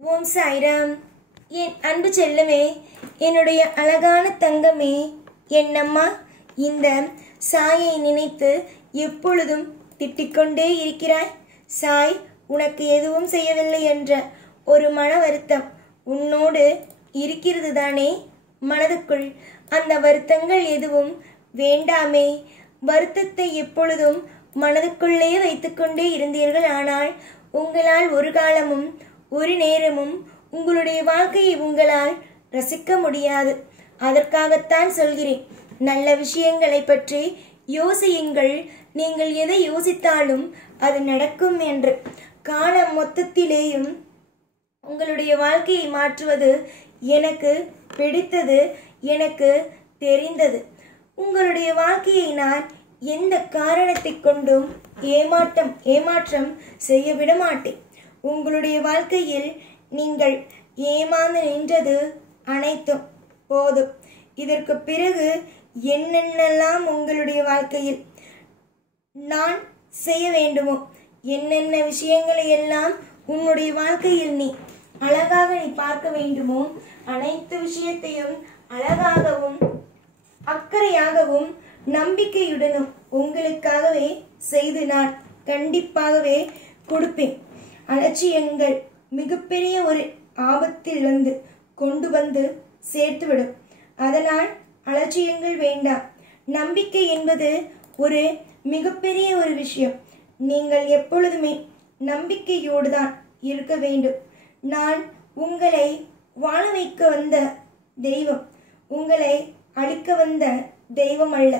ஓம் சாய்ராம். என் அன்பு செல்லமே, என்னுடைய அழகான தங்கமே, என்னம்மா இந்த சாயை நினைத்து எப்பொழுதும் திட்டிக்கொண்டே இருக்கிறாய்? சாய் உனக்கு எதுவும் செய்யவில்லை என்ற ஒரு மன வருத்தம் உன்னோடு இருக்கிறது தானே? மனதுக்குள் அந்த வருத்தங்கள் எதுவும் வேண்டாமே. வருத்தத்தை எப்பொழுதும் மனதுக்குள்ளே வைத்துக்கொண்டே இருந்தீர்கள். ஆனால் உங்களால் ஒரு காலமும் ஒரு நேரமும் உங்களுடைய வாழ்க்கையை உங்களால் ரசிக்க முடியாது. அதற்காகத்தான் சொல்கிறேன், நல்ல விஷயங்களை பற்றி யோசியுங்கள். நீங்கள் எதை யோசித்தாலும் அது நடக்கும் என்று. காலம் மொத்தத்திலேயும் உங்களுடைய வாழ்க்கையை மாற்றுவது எனக்கு பிடித்தது, எனக்கு தெரிந்தது. உங்களுடைய வாழ்க்கையை நான் எந்த காரணத்தை கொண்டும் ஏமாற்றம் செய்ய விட மாட்டேன். உங்களுடைய வாழ்க்கையில் நீங்கள் ஏமாந்து நின்றது அனைத்தும் போதும். இதற்கு பிறகு என்னென்னலாம் உங்களுடைய வாழ்க்கையில் நான் செய்ய வேண்டுமோ, என்னென்ன விஷயங்களை எல்லாம் உன்னுடைய வாழ்க்கையில் நீ அழகாக பார்க்க வேண்டுமோ, அனைத்து விஷயத்தையும் அழகாகவும் அக்கறையாகவும் நம்பிக்கையுடனும் உங்களுக்காகவே செய்து நான் கண்டிப்பாகவே கொடுப்பேன். அலட்சியங்கள் மிகப்பெரிய ஒரு ஆபத்தில் கொண்டு வந்து சேர்த்துவிடும். அதனால் அலட்சியங்கள் வேண்டாம். நம்பிக்கை என்பது ஒரு மிகப்பெரிய ஒரு விஷயம். நீங்கள் எப்பொழுதுமே நம்பிக்கையோடு தான் இருக்க வேண்டும். நான் உங்களை வாழ வைக்க வந்த தெய்வம், உங்களை அழிக்க வந்த தெய்வம் அல்ல.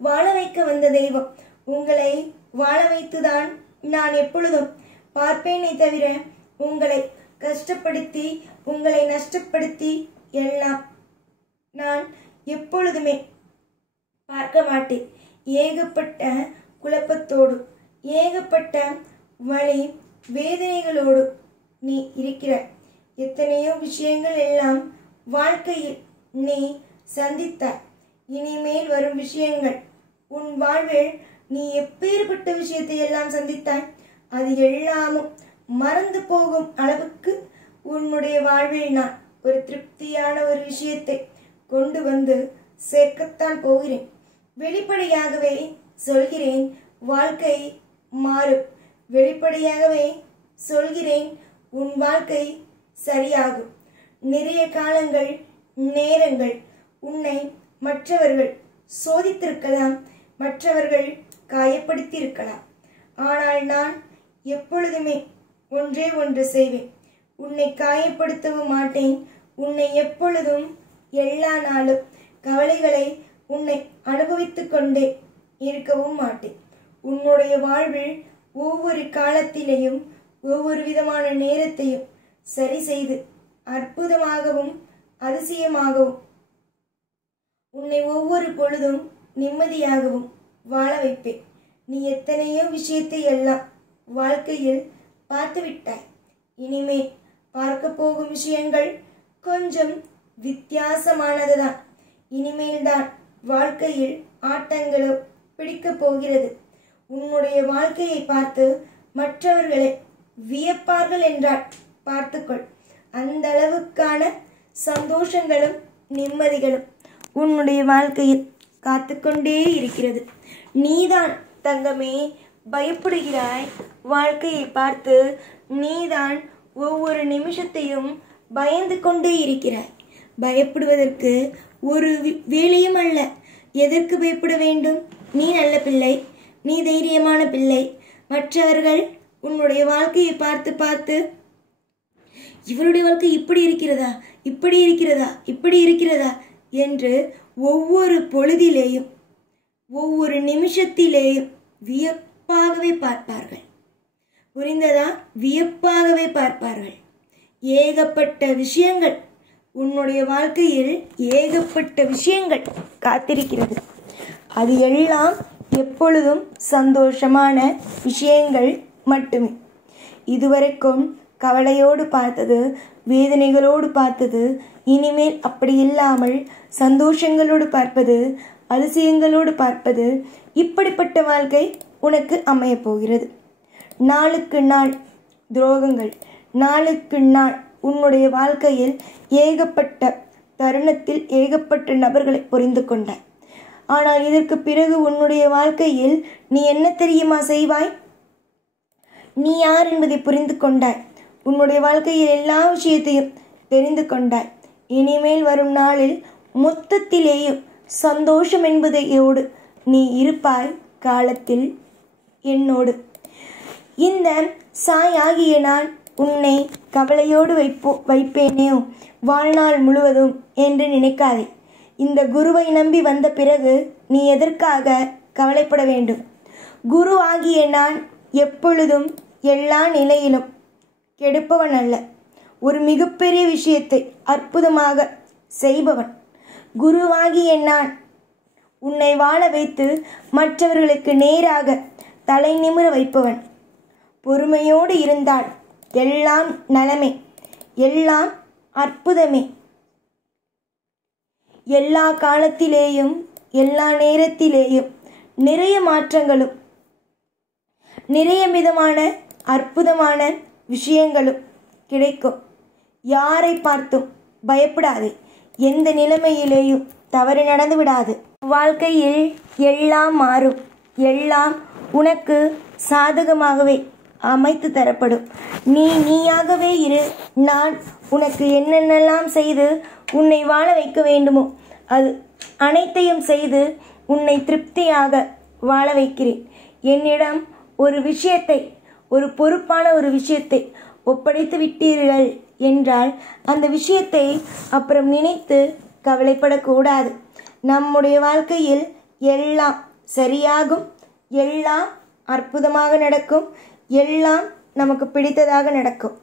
வாழ வைக்க வந்த தெய்வம். உங்களை வாழ வைத்துதான் நான் எப்பொழுதும் பார்ப்பேனே தவிர உங்களை கஷ்டப்படுத்தி உங்களை நஷ்டப்படுத்தி எல்லாம் நான் எப்பொழுதுமே பார்க்க மாட்டேன். ஏகப்பட்ட குழப்பத்தோடு ஏகப்பட்ட வலி வேதனைகளோடு நீ இருக்கிறாய். எத்தனையோ விஷயங்கள் எல்லாம் வாழ்க்கையில் நீ சந்தித்தாய். இனிமேல் வரும் விஷயங்கள் உன் வாழ்வில் நீ எப்பேற்பட்ட விஷயத்தை எல்லாம் சந்தித்தாய், அது எல்லாமும் மறந்து போகும் அளவுக்கு உன்னுடைய வாழ்வில் நான் ஒரு திருப்தியான ஒரு விஷயத்தை கொண்டு வந்து சேர்க்கத்தான் போகிறேன். வெளிப்படையாகவே சொல்கிறேன், வாழ்க்கை மாறும். வெளிப்படையாகவே சொல்கிறேன், உன் வாழ்க்கை சரியாகும். நிறைய காலங்கள் நேரங்கள் உன்னை மற்றவர்கள் சோதித்திருக்கலாம், மற்றவர்கள் காயப்படுத்தியிருக்கலாம். ஆனால் நான் எப்பொழுதுமே ஒன்றே ஒன்று செய்வேன், உன்னை காயப்படுத்தவும் மாட்டேன். உன்னை எப்பொழுதும் எல்லா நாளும் கவலைகளை உன்னை அனுபவித்துக் கொண்டே இருக்கவும் மாட்டேன். உன்னுடைய வாழ்வில் ஒவ்வொரு காலத்திலேயும் ஒவ்வொரு விதமான நேரத்தையும் சரி செய்து அற்புதமாகவும் அதிசயமாகவும் உன்னை ஒவ்வொரு பொழுதும் நிம்மதியாகவும் வாழ வைப்பேன். நீ எத்தனையோ விஷயத்தை எல்லாம் வாழ்க்கையில் பார்த்துவிட்டாய். இனிமேல் பார்க்க போகும் விஷயங்கள் கொஞ்சம் வித்தியாசமானதுதான். இனிமேல் தான் வாழ்க்கையில் ஆட்டங்களோ பிடிக்கப் போகிறது. உன்னுடைய வாழ்க்கையை பார்த்து மற்றவர்களை வியப்பார்கள் என்றால் பார்த்துக்கொள். அந்த அளவுக்கான சந்தோஷங்களும் நிம்மதிகளும் உன்னுடைய வாழ்க்கையில் காத்துக்கொண்டே இருக்கிறது. நீதான் தங்கமே பயப்படுகிறாய். வாழ்க்கையை பார்த்து நீதான் ஒவ்வொரு நிமிஷத்தையும் பயந்து கொண்டே இருக்கிறாய். பயப்படுவதற்கு ஒரு வேலையும் அல்ல. எதற்கு பயப்பட வேண்டும்? நீ நல்ல பிள்ளை, நீ தைரியமான பிள்ளை. மற்றவர்கள் உன்னுடைய வாழ்க்கையை பார்த்து பார்த்து இவருடைய வாழ்க்கை இப்படி இருக்கிறதா, இப்படி இருக்கிறதா, இப்படி இருக்கிறதா என்று ஒவ்வொரு பொழுதிலேயும் ஒவ்வொரு நிமிஷத்திலேயும் வியப்பாகவே பார்ப்பார்கள். புரிந்ததா? வியப்பாகவே பார்ப்பார்கள். ஏகப்பட்ட விஷயங்கள் உன்னுடைய வாழ்க்கையில் ஏகப்பட்ட விஷயங்கள் காத்திருக்கிறது. அது எல்லாம் எப்பொழுதும் சந்தோஷமான விஷயங்கள் மட்டுமே. இதுவரைக்கும் கவலையோடு பார்த்தது, வேதனைகளோடு பார்த்தது, இனிமேல் அப்படி இல்லாமல் சந்தோஷங்களோடு பார்ப்பது, அதிசயங்களோடு பார்ப்பது, இப்படிப்பட்ட வாழ்க்கை உனக்கு அமையப் போகிறது. நாளுக்கு நாள் துரோகங்கள், நாளுக்கு நாள் உன்னுடைய வாழ்க்கையில் ஏகப்பட்ட தருணத்தில் ஏகப்பட்ட நபர்களை புரிந்து கொண்டாய். ஆனால் இதற்கு பிறகு உன்னுடைய வாழ்க்கையில் நீ என்ன தெரியுமா செய்வாய்? நீ யார் என்பதை புரிந்து கொண்டாய். உன்னுடைய வாழ்க்கையில் எல்லா விஷயத்தையும் தெரிந்து கொண்டாய். இனிமேல் வரும் நாளில் மொத்தத்திலேயும் சந்தோஷம் என்பதையோடு நீ இருப்பாய் காலத்தில் என்னோடு. இந்த சாய் ஆகிய நான் உன்னை கவலையோடு வைப்பேனோ வாழ்நாள் முழுவதும் என்று நினைக்காதே. இந்த குருவை நம்பி வந்த பிறகு நீ எதற்காக கவலைப்பட வேண்டும்? குரு ஆகிய நான் எப்பொழுதும் எல்லா நிலையிலும் கெடுப்பவன் அல்ல. ஒரு மிகப்பெரிய விஷயத்தை அற்புதமாக செய்பவன். குருவாகிய நான் உன்னை வாழ வைத்து மற்றவர்களுக்கு நேராக தலை நிமிர வைப்பவன். பொறுமையோடு இருந்தால் எல்லாம் நலமே, எல்லாம் அற்புதமே. எல்லா காலத்திலேயும் எல்லா நேரத்திலேயும் நிறைய மாற்றங்களும் நிறைய விதமான அற்புதமான விஷயங்களும் கிடைக்கும். யாரை பார்த்தும் பயப்படாதே. எந்த நிலைமையிலேயும் தவறு நடந்து விடாது. வாழ்க்கையில் எல்லாம் மாறும். எல்லாம் உனக்கு சாதகமாகவே அமைத்து தரப்படும். நீ நீயாகவே இரு. நான் உனக்கு என்னென்னலாம் செய்து உன்னை வாழ வைக்க வேண்டுமோ அது அனைத்தையும் செய்து உன்னை திருப்தியாக வாழ வைக்கிறேன். என்னிடம் ஒரு விஷயத்தை, ஒரு பொறுப்பான ஒரு விஷயத்தை ஒப்படைத்து விட்டீர்கள் என்றால் அந்த விஷயத்தை அப்புறம் நினைத்து கவலைப்படக்கூடாது. நம்முடைய வாழ்க்கையில் எல்லாம் சரியாகும். எல்லாம் அற்புதமாக நடக்கும். எல்லாம் நமக்கு பிடித்ததாக நடக்கும்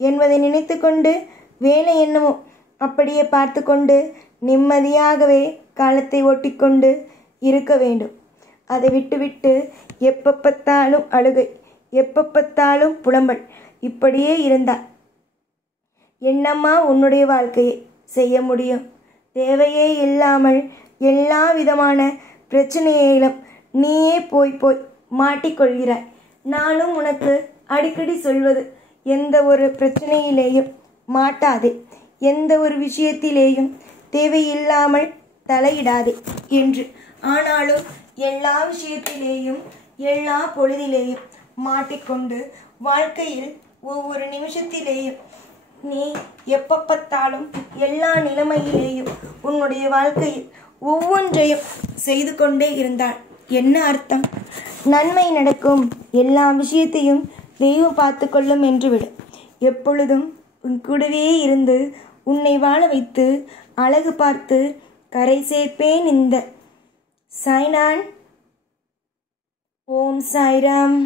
என்பதை நினைத்து கொண்டு வேலை என்னமோ அப்படியே பார்த்து கொண்டு நிம்மதியாகவே காலத்தை ஓட்டிக்கொண்டு இருக்க வேண்டும். அதை விட்டுவிட்டு எப்போ பார்த்தாலும் அழுகை, எப்போ பார்த்தாலும் புலம்பல், இப்படியே இருந்தால் என்னம்மா உன்னுடைய வாழ்க்கையை செய்ய முடியும்? தேவையே இல்லாமல் எல்லா விதமான பிரச்சனையிலும் நீயே போய் மாட்டிக்கொள்கிறாய். நானும் உனக்கு அடிக்கடி சொல்வது, எந்த ஒரு பிரச்சனையிலேயும் மாட்டாதே, எந்த ஒரு விஷயத்திலேயும் தேவையில்லாமல் தலையிடாதே என்று. ஆனாலும் எல்லா விஷயத்திலேயும் எல்லா பொழுதிலேயும் மாட்டிக்கொண்டு வாழ்க்கையில் ஒவ்வொரு நிமிஷத்திலேயும் நீ எப்போ பார்த்தாலும் எல்லா நிலைமையிலேயும் உன்னுடைய வாழ்க்கையில் ஒவ்வொன்றையும் செய்து கொண்டே இருந்தால் என்ன அர்த்தம்? நன்மை நடக்கும். எல்லா விஷயத்தையும் தெய்வம் பார்த்து கொள்ளும் என்று விடு. எப்பொழுதும் உன் கூடவே இருந்து உன்னை வாழ வைத்து அழகு பார்த்து கரை சேர்ப்பேன் இந்த சாய்நான். ஓம் சாய்ராம்.